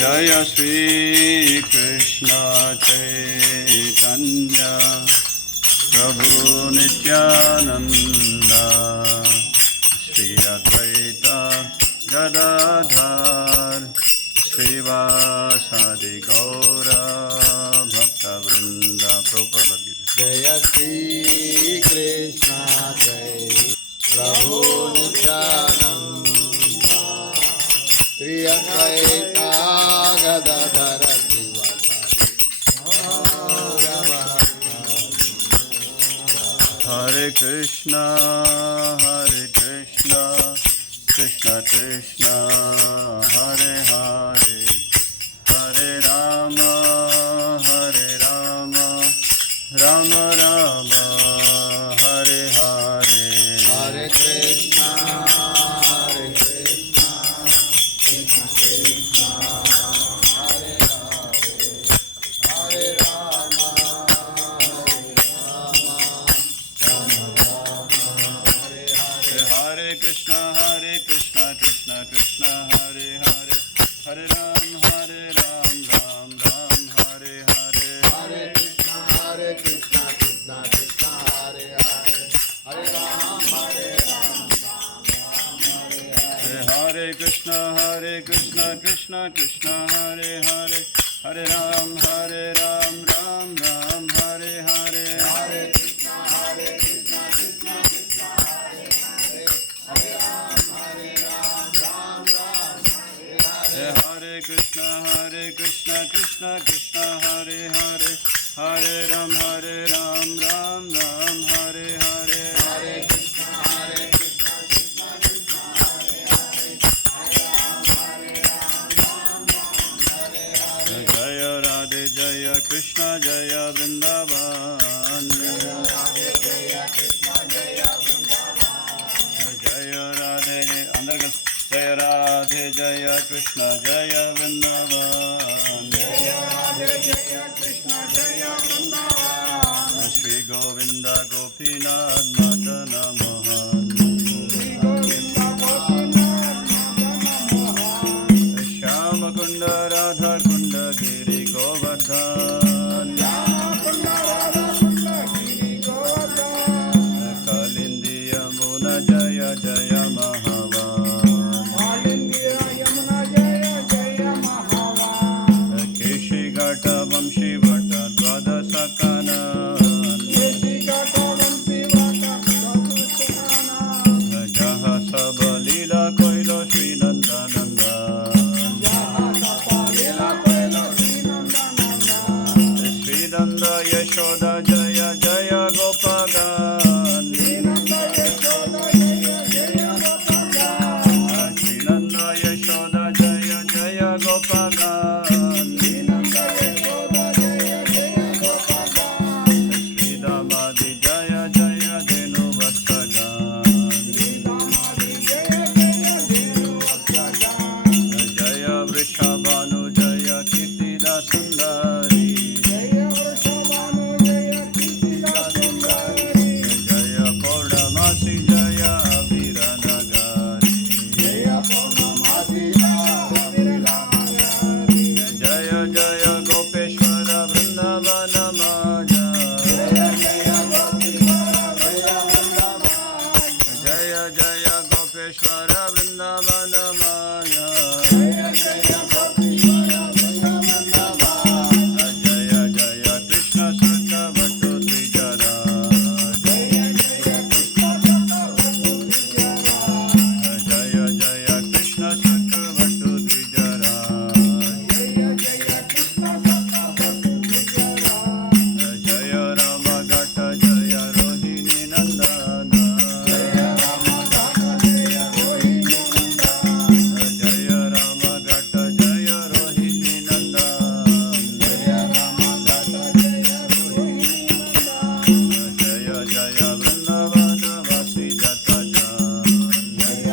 जय श्री कृष्ण चैतन्य प्रभु नित्यानंद श्री अद्वैत गदाधर श्रीवासादि गौर भक्तवृंद प्रभुपाद। जय श्री कृष्ण जय प्रभु नित्यानंद श्री अद्वैत गदाधर हरे कृष्णा कृष्ण कृष्ण हरे हरे हरे राम राम राम हरे हरे हरे कृष्णा कृष्ण कृष्ण हरे हरे हरे राम हरे कृष्ण कृष्ण कृष्ण हरे हरे हरे राम राम राम हरे हरे हरे कृष्ण कृष्ण कृष्ण हरे हरे हरे राम हरे कृष्ण कृष्ण कृष्ण हरे हरे हरे राम राम राम हरे हरे हरे कृष्ण कृष्ण कृष्ण हरे हरे हरे राम राम राम हरे कृष्ण कृष्ण कृष्ण हरे हरे हरे राम राम राम हरे हरे हरे कृष्ण कृष्ण कृष्ण हरे हरे हरे राम राम हरे हरे। जय राधे जय कृष्ण जय वृंदावन राधे जय कृष्ण जय वृंदावन जय राधे जय राधे जय कृष्ण जय वृंदावन जय राधे जय कृष्ण जय वृंदावन श्री गोविंद गोपीनाथ मदन मोहन श्री गोविंद गोपीनाथ मदन मोहन श्याम कुंड राधा कुंड गिरि गोवर्धन कुंड राधा कुंड गिरि गोवर्धन कालिंदी यमुना जय जय महावन कालिंदी यमुना जय जय महावन केशी घाट वंशी भट द्वादश कानन केशी घाट वंशी भट द्वादश जहाँ सब लीला कोइलो श्री नंदनंदन श्री नंद यशोदा जय जय गोपगन श्री नंद यशोदा जय जय गोपगन श्री दामादि जय जय धेनु जय वृषभानु जय कीर्तिदा सुंदरी जय पौर्णमासी जय वीरनगरी जय जय गोपेश्वर वृंदावन माया जय जय गोपेश्वर वृंदावन माया जय जय कृष्ण सख भट्टो द्विजरा जय जय कृष्ण सख भट्टो द्विजरा जय राम घट जय रोहिणी नंदन जय राम घट जय रोहिणी नंदन जय जय वृंदावन वासी जत जन जय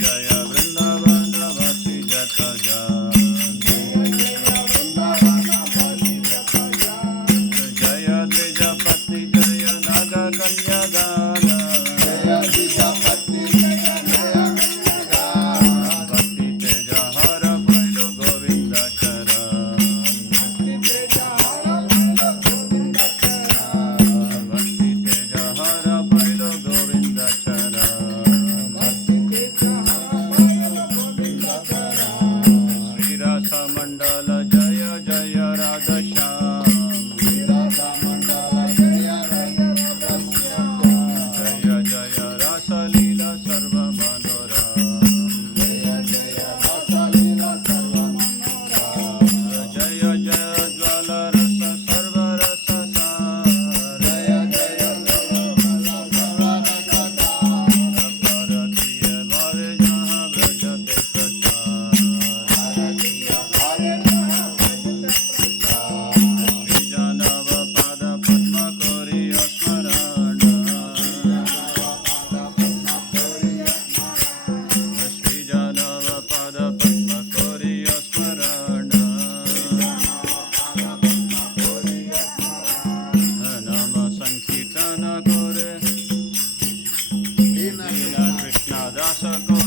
जय वृंदावन वासी जत जन जय द्विजपति जय नाग कन्या गान सको